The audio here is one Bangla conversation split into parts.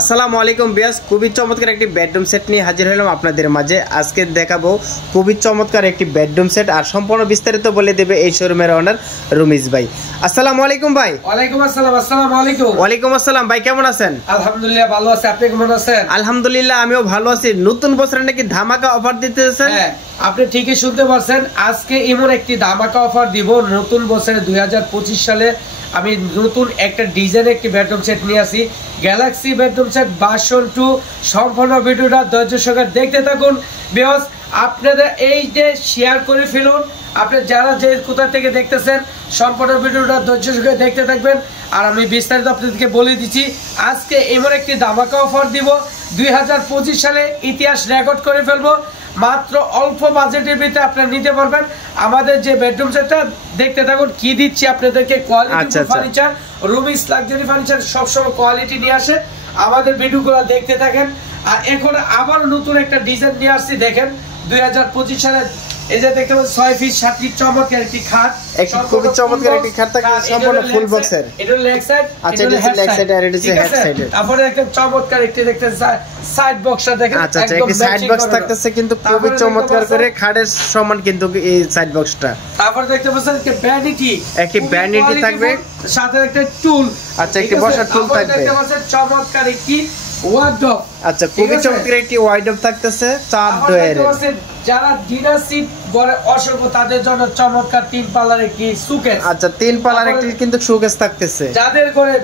আসসালামু আলাইকুম বিয়াস, খুবই চমৎকার একটি বেডরুম সেট নিয়ে হাজির হলাম আপনাদের মাঝে। আজকে দেখাবো খুবই চমৎকার একটি বেডরুম সেট, আর সম্পূর্ণ বিস্তারিত বলে দেবে এই শোরুমের ওনার রুমিজ ভাই। আসসালামু আলাইকুম ভাই। ওয়ালাইকুম আসসালাম। আসসালামু আলাইকুম। ওয়ালাইকুম আসসালাম ভাই, কেমন আছেন? আলহামদুলিল্লাহ ভালো আছি, আপনি কেমন আছেন? আলহামদুলিল্লাহ আমিও ভালো আছি। নতুন বছরে নাকি ধামাকা অফার দিতেছেন? হ্যাঁ, আপনি ঠিকই শুনতে পারছেন। আজকে এমন একটি ধামাকা অফার দিব নতুন বছরে 2025 সালে। আমি নতুন একটা ডিজাইন একটি বেডরুম সেট নিয়ে আসি, গ্যালাক্সি বেডরুম সেট ভার্সন 2। সম্পূর্ণ ভিডিওটা ধৈর্য সহকারে দেখতে থাকুন। বিকজ আপনাদের এই যে শেয়ার করে ফেলুন, আপনি যারা যে কোথা থেকে দেখতেছেন সম্পূর্ণ ভিডিওটা ধৈর্য সহকারে দেখতে থাকবেন। আর আমি বিস্তারিত আপনাদেরকে বলে দিচ্ছি, আজকে এমন একটি ধামাকা অফার দিব 2025 সালে ইতিহাস রেকর্ড করে ফেলবো। মাত্র অল্প বাজেটের ভিতরে আপনারা নিতে পারবেন আমাদের যে বেডরুম সেটটা। দেখতে থাকুন কি দিচ্ছি আপনাদেরকে। Quality furniture, Rumi's luxury furniture সবসময় কোয়ালিটি নিয়ে আসে। আমাদের ভিডিওগুলো দেখতে থাকেন। আর এখন আবার নতুন একটা ডিজাইন নিয়ে আসছি, দেখেন 2025 সালে। এই যে দেখতে পাচ্ছেন 6 ফিট 7 ফিট চমৎকার একটি খাট, খুবই চমৎকার একটি খাট থাকে, সম্পূর্ণ ফুল বক্সের। এটা লেগ সাইড, আচ্ছা এটা লেগ সাইড আর এটা হেড সাইড। তারপরে একটা চমৎকার একটি দেখতে সাইড বক্সটা দেখেন। আচ্ছা আচ্ছা, একটি সাইড বক্স থাকতেছে কিন্তু খুবই চমৎকার করে, খাটের সমান কিন্তু এই সাইড বক্সটা। তারপরে দেখতে পাচ্ছেন কি ভ্যানিটি, একটি ভ্যানিটি থাকবে, সাথে একটা টুল। আচ্ছা একটি বসার টুল থাকবে। দেখতে পাচ্ছেন চমৎকার একটি ওয়ার্ডরোব। আচ্ছা খুবই চমৎকার একটি ওয়ার্ডরোব থাকতেছে 4 ডোরের। যারা ডিনার সিট বলে অসংখ্য, তাদের জন্য চমৎকার 3 পাল্লার একটি সুকেস। আচ্ছা 3 পাল্লার একটি কিন্তু সুকেস থাকতেছে। যাদের ঘরে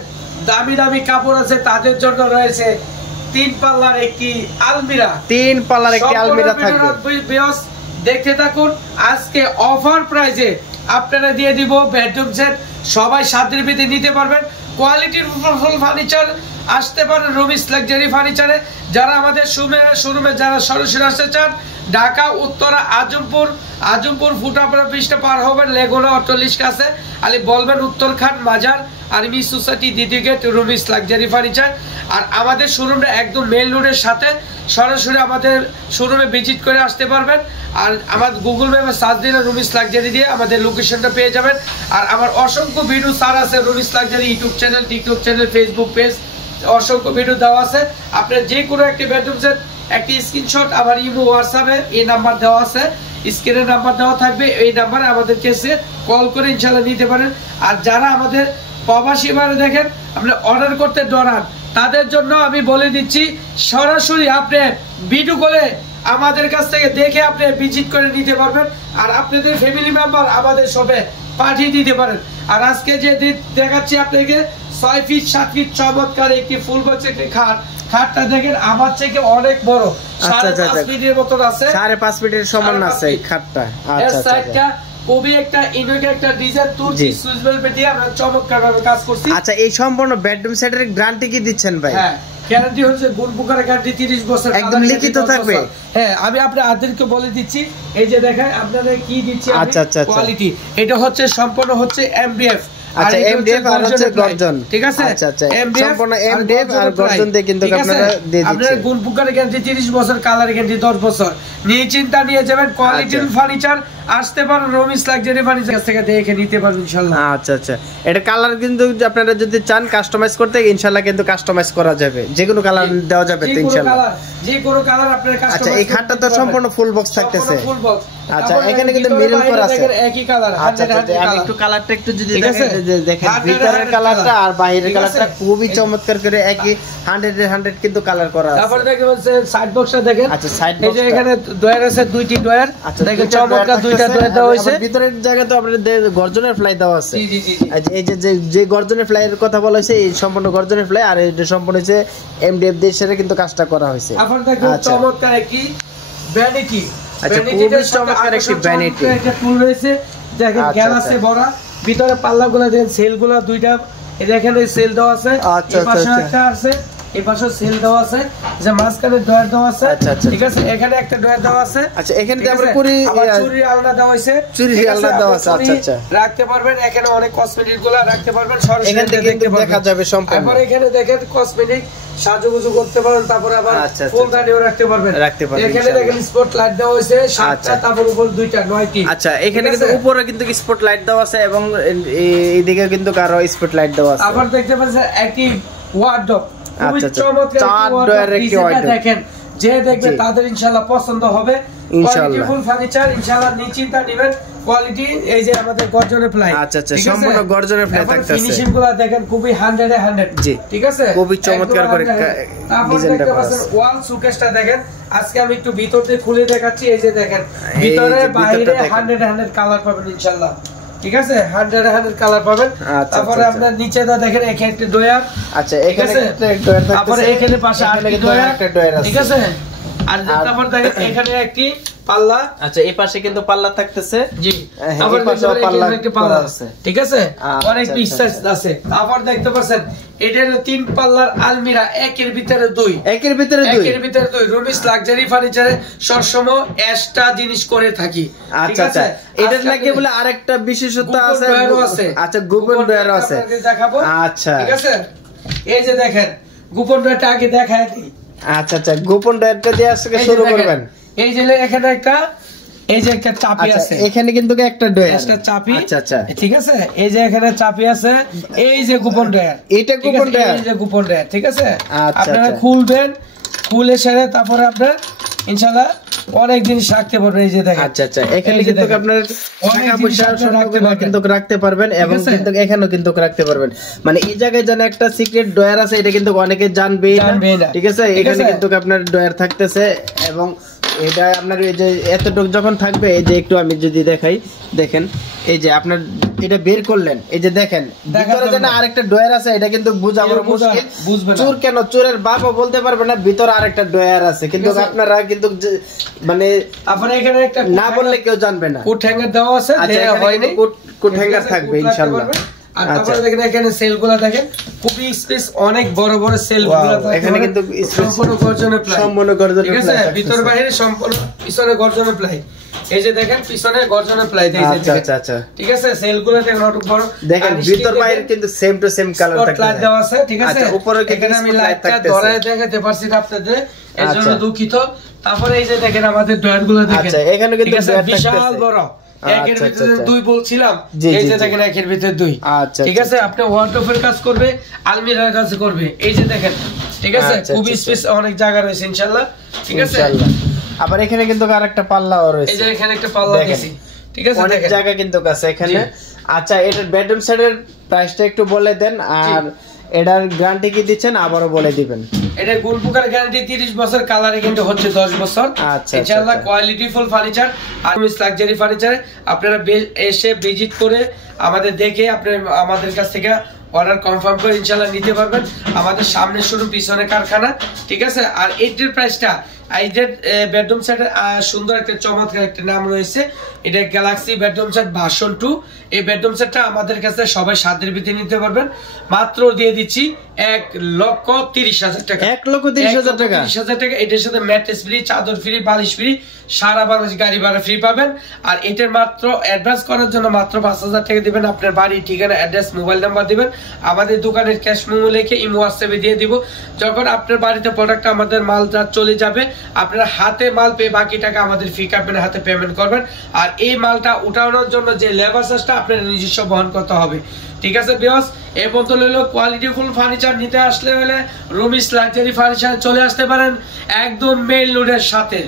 দামি দামি কাপড় আছে তাদের জন্য রয়েছে 3 পাল্লার একটি আলমিরা। 3 পাল্লার একটি আলমিরা থাকবে। দেখতে থাকুন। আজকে অফার প্রাইসে আপনারা দিয়ে দিব বেডরুম সেট, সবাই সাধ্যের ভিতরে নিতে পারবেন। কোয়ালিটির ফুল ফার্নিচার আসতে পারেন রুমিজ লাক্সারি ফার্নিচারে। যারা আমাদের শোরুমে যারা সরাসরি আসতে চান, ঢাকা উত্তরা আজমপুর ফুটাপাড়া ব্রিজটা পার হবেন, লেগুনা অটোলিশ কাছে আলি বলবেন উত্তরখান মাজার আর্মি সোসাইটি দ্বিতীয় গেট, রুমিজ লাক্সারি ফার্নিচার। আর আমাদের শোরুমটা একদম মেইন রোডের সাথে, সরাসরি আমাদের শোরুমে ভিজিট করে আসতে পারবেন। আর আমার গুগল ম্যাপে সার্চ দিলে রুমিজ লাক্সারি দিয়ে আমাদের লোকেশনটা পেয়ে যাবেন। আর আমার অসংখ্য ভিডিও সার আছে Rumi's luxury YouTube channel, TikTok channel, Facebook page, অসংখ্য ভিডিও দেওয়া আছে। আপনার যে কোনো একটি বেডরুম সেট একটি স্ক্রিনশট আমার ইমো হোয়াটসঅ্যাপে এই নাম্বার দেওয়া আছে, স্ক্রিনের নাম্বার দেওয়া থাকবে, এই নাম্বারে আমাদেরকে এসে কল করে ইনশাআল্লাহ নিতে পারেন। আর যারা আমাদের প্রবাসী বারে দেখেন আপনি অর্ডার করতে ডরান, তাদের জন্য আমি বলে দিচ্ছি সরাসরি আপনি ভিডিও কলে আমাদের কাছ থেকে দেখে আপনি ভিজিট করে নিতে পারবেন। আর আপনাদের ফ্যামিলি মেম্বার আমাদের শপে পাঠিয়ে দিতে পারেন। আর আজকে যে দেখাচ্ছি আপনাকে 6 ফিট 7 ফিট চমৎকার একটি ফুল বক্স একটি খাটটা দেখেন আমার থেকে অনেক বড়, 5.5 ফিটের মতন আছে, 5.5 ফিটের সমান আছে এই খাটটা। আচ্ছা আচ্ছা, খুবই একটা ইউনিক একটা ডিজাইন, তুর্কি সুইজবেল দিয়ে আমরা চমৎকার ভাবে কাজ করছি। আচ্ছা এই সম্পূর্ণ বেডরুম সেটের গ্যারান্টি কি দিচ্ছেন ভাই? হ্যাঁ, গ্যারান্টি হচ্ছে গুণপুকার গ্যারান্টি 30 বছর, একদম লিখিত থাকবে। হ্যাঁ, আমি আপনাদেরকে বলে দিচ্ছি, এই যে দেখেন আপনাদের কি দিচ্ছি আমি। আচ্ছা আচ্ছা, কোয়ালিটি এটা হচ্ছে সম্পূর্ণ হচ্ছে এমডিএফ। আচ্ছা এমডিএফ আর হচ্ছে গর্জন, ঠিক আছে? আচ্ছা আচ্ছা, সম্পূর্ণ এমডিএফ আর গর্জন দিয়ে কিন্তু আপনারা দিয়ে দিচ্ছেন। আপনারা গুণপুকার গ্যারান্টি 30 বছর, কালার গ্যারান্টি 10 বছর। নিয়ে চিন্তা নিয়ে যাবেন কোয়ালিটির ফার্নিচার। আসতে পারেন রুমিজ লাক্সারি ফার্নিচার কাছ থেকে দেখে নিতে পারবেন ইনশাআল্লাহ। আচ্ছা আচ্ছা, এটা কালার কিন্তু আপনারা যদি চান কাস্টমাইজ করতে ইনশাআল্লাহ কিন্তু কাস্টমাইজ করা যাবে, যে কোনো কালার দেওয়া যাবে তো ইনশাআল্লাহ। যে কোনো কালার আপনারা কাস্টমাইজ। আচ্ছা এই খাটটা তো সম্পূর্ণ ফুল বক্স থাকতেছে। Full box. আচ্ছা এখানে কিন্তু মিরর করা আছে, একই কালার। আচ্ছা আচ্ছা, আমি একটু কালারটা একটু যদি দেখেন, ভিতরের কালারটা আর বাইরের কালারটা খুবই চমৎকার করে একই 100 কিন্তু কালার করা আছে। তারপরে দেখেন সাইড বক্সটা দেখেন। আচ্ছা সাইড বক্স, এই যে এখানে ডয়ার আছে, দুইটি ডয়ার। আচ্ছা দেখেন চমৎকার দুইটা ডয়ার দেওয়া হয়েছে। ভিতরের জায়গা তো আপনাদের গর্জনের ফ্লাই দেওয়া আছে। জি জি জি। এই যে গর্জনের ফ্লাইয়ের কথা বলা হয়েছে, এই সম্পূর্ণ গর্জনের ফ্লাই, আর এটা সম্পূর্ণ হচ্ছে এমডিএফ দিয়ে সেটা কিন্তু কাজটা করা হয়েছে। এখন দেখেন চমৎকার একটি ভ্যানিটি। আচ্ছা খুবই চমৎকার একটি ভ্যানিটি, একটা ফুল রয়েছে দেখেন, গ্যালাসে ভরা। ভিতরে পাল্লাগুলো দেখেন, সেলগুলো দুইটা, এই দেখেন এই সেল দেওয়া আছে। এই পাশে একটা আছে, এই পাশে সেল দেওয়া আছে, যে মাঝখানে ডয়ার দেওয়া আছে। ঠিক আছে, এখানে একটা ডয়ার দেওয়া আছে। আচ্ছা এখানে আমরা পুরি চুরি আলনা দেওয়া হয়েছে, চুরি আলনা দেওয়া আছে। আচ্ছা আচ্ছা, রাখতে পারবেন এখানে অনেক কসমেটিক গুলো রাখতে পারবেন, সরাসরি এখান থেকে দেখা যাবে সম্পূর্ণ। তারপর এখানে দেখেন কসমেটিক সাজুগুজু করতে পারেন, তারপর আবার ফুলদানিও রাখতে পারবেন। এখানে দেখেন স্পট লাইট দেওয়া হয়েছে 7টা, তারপর উপর 2টা, 9টি। আচ্ছা এখানে কিন্তু উপরে কিন্তু স্পট লাইট দেওয়া আছে এবং এইদিকে কিন্তু কারো স্পট লাইট দেওয়া আছে। আবার দেখতে পাচ্ছেন একই ওয়ার্ডরোব, খুবই চমৎকার চার ডয়ারের একটি ওয়ার্ডরোব দেখেন, যে দেখবে তাদের ইনশাআল্লাহ পছন্দ হবে। কোয়ালিটি ফুল ফার্নিচার ইনশাআল্লাহ নিশ্চিন্তা নেবেন। কোয়ালিটি এই যে আমাদের গর্জনের প্লাই, আচ্ছা আচ্ছা, সম্পূর্ণ গর্জনের প্লাই থাকতেছে। ফিনিশিং গুলো দেখেন খুবই 100 এ 100, জি ঠিক আছে, খুবই চমৎকার করে ডিজাইনটা করা আছে। ওয়াল শোকেসটা দেখেন, আজকে আমি একটু ভিতর থেকে খুলে দেখাচ্ছি। এই যে দেখেন, ভিতরে বাইরে 100 এ 100 কালার পাবেন ইনশাআল্লাহ, ঠিক আছে, 100 এ 100 কালার পাবেন। তারপরে আপনার নিচেটা দেখেন, এখানে একটা ডয়ার, আচ্ছা এখানে একটা ডয়ার থাকতেছে, তারপরে এখানে পাশে আরেকটা ডয়ার, ঠিক আছে। আর তারপর দেখেন এখানে একটি পাল্লা, আচ্ছা এই পাশে কিন্তু পাল্লা থাকতেছে, জি তারপর পাশেও পাল্লা আছে, ঠিক আছে, অনেক পিস আছে। তারপর দেখতে পাচ্ছেন এটা হলো 3 পাল্লার আলমিরা, একের ভিতরে দুই, একের ভিতরে দুই। রুমিস লাক্সারি ফার্নিচারে সবসময় এক্সট্রা জিনিস করে থাকি। আচ্ছা আচ্ছা, এটার নাকি বলে আরেকটা বিশেষত্ব আছে, আচ্ছা গোপন ডয়ার আছে, দেখাবো, আচ্ছা ঠিক আছে। এই যে দেখেন গোপন ডয়ারটা আগে দেখায় দিই। আচ্ছা আচ্ছা, গোপন ডয়ারটা দিয়ে আজকে শুরু করবেন। এই যে এখানে একটা, এই যে একটা চাবি আছে, এখানে কিন্তু একটা ডয়ার, একটা চাবি, আচ্ছা আচ্ছা, ঠিক আছে। এই যে এখানে চাবি আছে, এই যে গোপন ডয়ার, এটা গোপন ডয়ার, এই যে গোপন ডয়ার, ঠিক আছে। আচ্ছা, আপনারা খুলবেন, খুলে সেরে তারপরে আপনার ইনশাআল্লাহ অনেক জিনিস রাখতে পারবেন। এই যে দেখেন, আচ্ছা আচ্ছা, এখানে কিন্তু আপনার টাকা পয়সা স্বর্ণগয়না কিন্তু রাখতে পারবেন, এবং কিন্তু এখানেও কিন্তু রাখতে পারবেন। মানে এই জায়গায় যেন একটা সিক্রেট ডয়ার আছে, এটা কিন্তু অনেকে জানবে না, ঠিক আছে। এখানে কিন্তু আপনার ডয়ার থাকতেছে, এবং এটা আপনার এই যে এতটুকু যখন থাকবে, এই যে একটু আমি যদি দেখাই, দেখেন এই যে আপনার এটা বের করলেন, এই যে দেখেন ভিতরে যেন আরেকটা ডয়ার আছে, এটা কিন্তু বোঝা বড় মুশকিল। চোর কেন, চোরের বাপও বলতে পারবে না ভিতরে আরেকটা ডয়ার আছে, কিন্তু আপনারা কিন্তু মানে আপনারা এখানে একটা না বললে কেউ জানবে না। কোট হ্যাঙ্গার দেওয়া আছে, কোট হ্যাঙ্গার থাকবে ইনশাআল্লাহ। আর তারপরে দেখেন এখানে সেলগুলো দেখেন, খুবই স্পেস, অনেক বড় বড় সেলগুলো থাকে। এখানে কিন্তু সম্পূর্ণ গর্জনের প্লাই, সম্পূর্ণ গর্জনের প্লাই, ঠিক আছে, ভিতর বাইরে সম্পূর্ণ, পিছনে গর্জনের প্লাই। এই যে দেখেন পিছনে গর্জনের প্লাই দিয়েছে, আচ্ছা আচ্ছা, ঠিক আছে। সেলগুলো দেখেন অনেক বড়, দেখেন ভিতর বাইরে কিন্তু সেম টু সেম কালার থাকে, লাইট দেওয়া আছে, ঠিক আছে। উপরে এখানে আমি লাইটটা ধরায় দেখাতে পারছি না আপনাদের, এর জন্য দুঃখিত। তারপরে এই যে দেখেন আমাদের ডয়ারগুলো দেখেন, আচ্ছা এখানে কিন্তু বিশাল বড়, একের ভিতরে দুই বলছিলাম, এই যে দেখেন একের ভিতরে দুই, ঠিক আছে। আপনি ওয়ার্ডরোবের কাজ করবে, আলমিরার কাজ করবে, এই যে দেখেন, ঠিক আছে। খুবই স্পেস, অনেক জায়গা রয়েছে ইনশাআল্লাহ, ঠিক আছে। আবার এখানে কিন্তু আরেকটা পাল্লাও রয়েছে, এই যে এখানে একটা পাল্লা দিয়েছি, ঠিক আছে, অনেক জায়গা কিন্তু আছে এখানে। আচ্ছা এটার বেডরুম সেটের প্রাইসটা একটু বলে দেন, আর এটার গ্যারান্টি কি দিচ্ছেন আবারও বলে দিবেন। এটা গোলপুকার গ্যারান্টি 30 বছর, কালারে কিন্তু হচ্ছে 10 বছর, আচ্ছা ইনশাআল্লাহ। কোয়ালিটি ফুল ফার্নিচার আর রুমিস লাক্সারি ফার্নিচারে আপনারা এসে ভিজিট করে আমাদের দেখে আপনি আমাদের কাছ থেকে অর্ডার কনফার্ম করে ইনশাআল্লাহ নিতে পারবেন। আমাদের সামনে শুরু, পিছনে কারখানা, ঠিক আছে। আর এইটার প্রাইসটা, এই যে বেডরুম সেটের সুন্দর একটা চমৎকার একটা নাম রয়েছে, এটা গ্যালাক্সি বেডরুম সেট ভার্সন 2। এই বেডরুম সেটটা আমাদের কাছে সবাই সাধ্যের ভিতরে নিতে পারবেন। মাত্র দিয়ে দিচ্ছি 1,30,000 টাকা, 1,30,000 টাকা, 30,000 টাকা। এটার সাথে ম্যাট্রেস ফ্রি, চাদর ফ্রি, বালিশ ফ্রি, সারা বাংলাদেশ গাড়ি ভাড়া ফ্রি পাবেন। আর এটার মাত্র অ্যাডভান্স করার জন্য মাত্র 5,000 টাকা দিবেন। আপনার বাড়ি, ঠিকানা, অ্যাড্রেস, মোবাইল নাম্বার দিবেন। আমাদের দোকানের ক্যাশ মেমো লিখে ইমো হোয়াটসঅ্যাপে দিয়ে দিব। যখন আপনার বাড়িতে প্রোডাক্ট আমাদের মালটা চলে যাবে, আপনারা হাতে মাল পেয়ে বাকি টাকা আমাদের ফি কাটবেন, হাতে পেমেন্ট করবেন। আর এই মালটা উঠানোর জন্য যে লেবার চার্জটা আপনার নিজস্ব বহন করতে হবে, ঠিক আছে ভিউয়ার্স। এই পর্যন্ত হলো কোয়ালিটি ফুল ফার্নিচার নিতে আসলে হলে রুমিস লাক্সারি ফার্নিচার চলে আসতে পারেন, একদম মেইন রোডের সাথে।